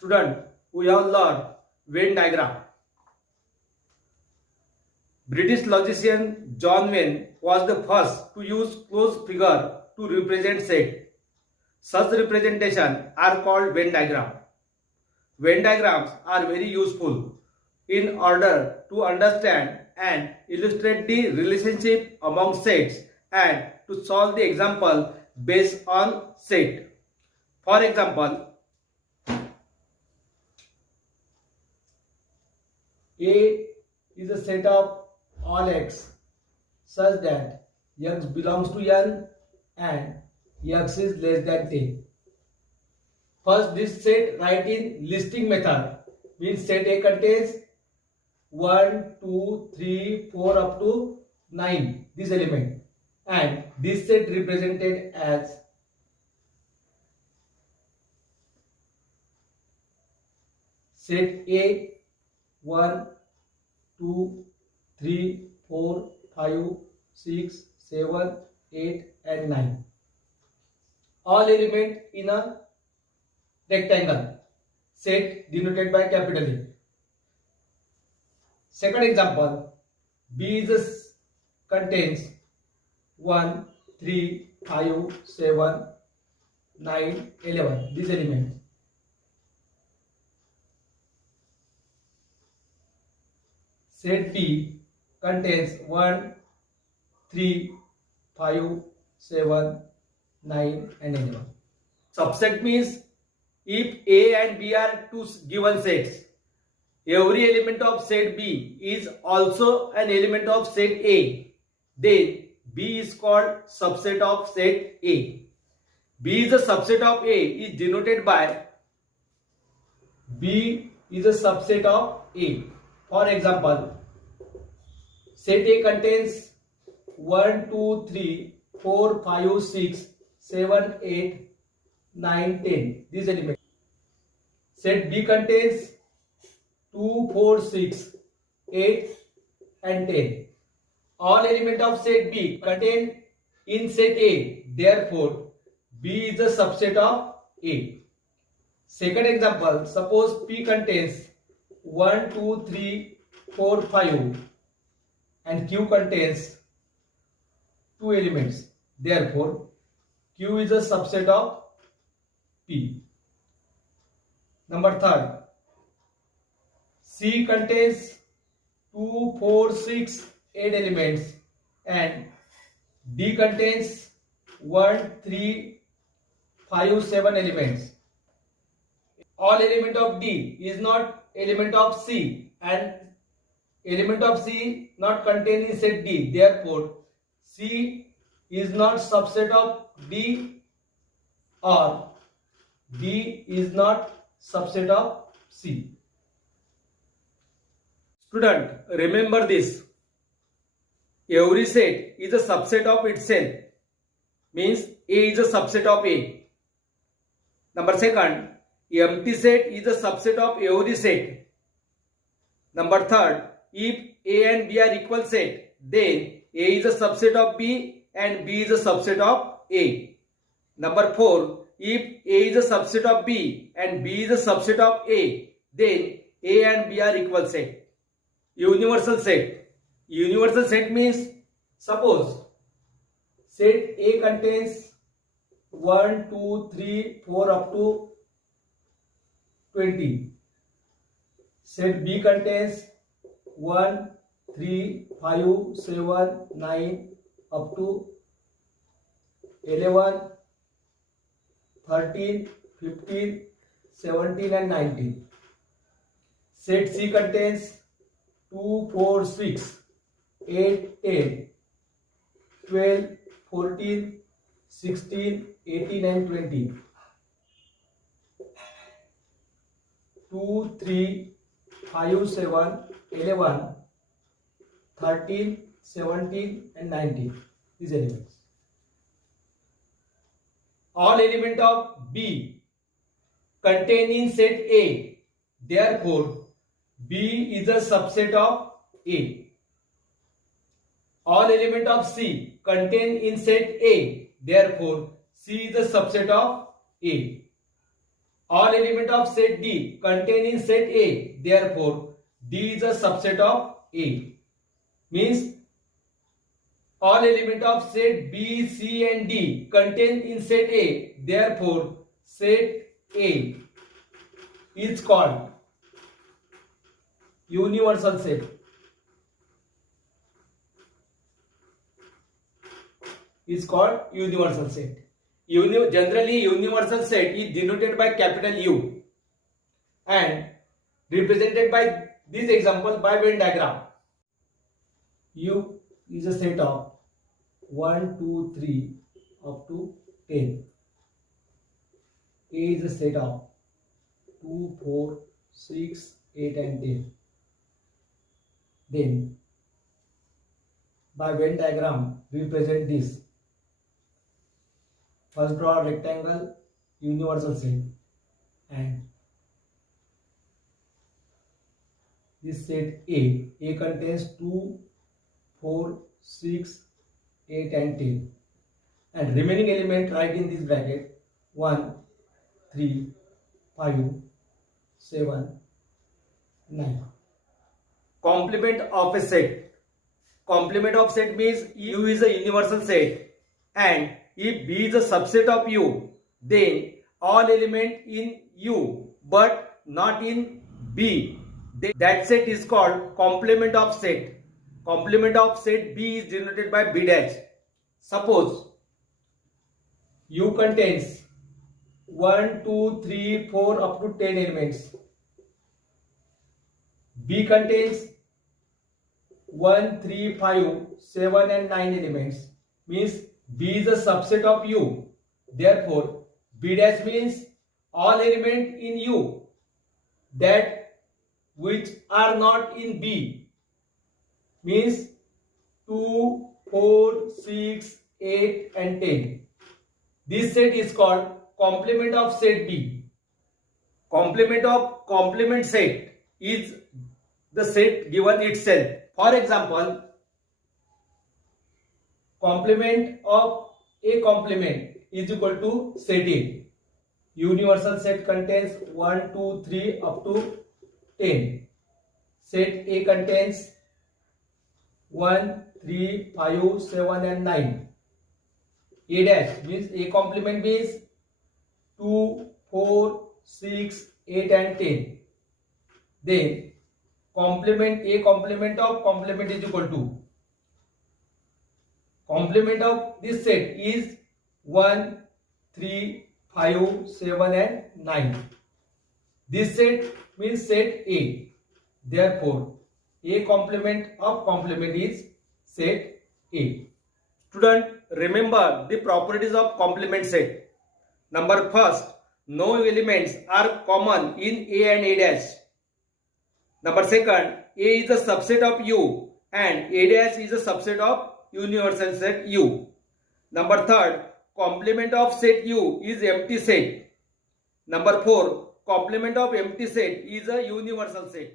Student, we have learned Venn diagram. British logician John Venn was the first to use closed figure to represent set. Such representation are called Venn diagram. Venn diagrams are very useful in order to understand and illustrate the relationship among sets and to solve the example based on set. For example, A is a set of all x such that x belongs to n and x is less than 10. First, this set write in listing method, means set A contains 1, 2, 3, 4 up to 9 this element, and this set represented as set A 1, 2, 3, 4, 5, 6, 7, 8 and 9. All elements in a rectangle set denoted by capital A. Second example, B contains 1, 3, 5, 7, 9, 11 these elements. Set B contains 1, 3, 5, 7, 9 and 11. Subset means if A and B are two given sets, every element of set B is also an element of set A, then B is called subset of set A. B is a subset of A is denoted by B is a subset of A. For example, set A contains 1, 2, 3, 4, 5, 6, 7, 8, 9, 10 these elements. Set B contains 2, 4, 6, 8 and 10. All elements of set B contained in set A, therefore B is a subset of A. Second example, suppose P contains 1, 2, 3, 4, 5 and Q contains 2 elements, therefore Q is a subset of P. Number third, C contains 2, 4, 6, 8 elements and D contains 1, 3, 5, 7 elements. All element of D is not element of C and element of C not contained in set D. Therefore, C is not subset of D or D is not subset of C. Student, remember this. Every set is a subset of itself. Means A is a subset of A. Number second, empty set is a subset of every set. Number third, if A and B are equal set, then A is a subset of B and B is a subset of A. Number 4, if A is a subset of B and B is a subset of A, then A and B are equal set. Universal set. Universal set means, suppose set A contains 1, 2, 3, 4 up to 20. Set B contains 1, 3, 5, 7, 9 up to 11, 13, 15, 17 and 19. Set C contains 2, 4, 6, 8, 10, 12, 14, 16, 18 and 20. 2, 3, 5, 7, 11, 13, 17 and 19. These elements. All elements of B contained in set A. Therefore, B is a subset of A. All elements of C contained in set A. Therefore, C is a subset of A. all element of set D contain in set A. Therefore, D is a subset of A. Means all element of set B, C and D contain in set A. Therefore, set A is called universal set. Is called universal set. Generally, universal set is denoted by capital U and represented by this example by Venn diagram. U is a set of 1, 2, 3 up to 10. A is a set of 2, 4, 6, 8 and 10. Then by Venn diagram represent this. First draw a rectangle universal set and this set A. A contains 2, 4, 6, 8 and 10. And remaining element write in this bracket 1, 3, 5, 7, 9. Complement of a set. Complement of set means U is a universal set and if B is a subset of U, then all element in U but not in B, that set is called complement of set. Complement of set B is denoted by B dash. Suppose U contains 1, 2, 3, 4 up to 10 elements. B contains 1, 3, 5, 7 and 9 elements. Means B is a subset of U. Therefore, B dash means all element in U that which are not in B. Means 2, 4, 6, 8 and 10. This set is called complement of set B. Complement of complement set is the set given itself. For example, complement of a complement is equal to set A. Universal set contains 1, 2, 3 up to 10. Set A contains 1, 3, 5, 7 and 9. A dash means A complement means 2, 4, 6, 8 and 10. Then complement A complement of complement is equal to complement of this set is 1, 3, 5, 7 and 9. This set means set A. Therefore, A complement of complement is set A. Student, remember the properties of complement set. Number first, no elements are common in A and A dash. Number second, A is a subset of U and A dash is a subset of universal set U. Number third, complement of set U is empty set. Number 4, complement of empty set is a universal set.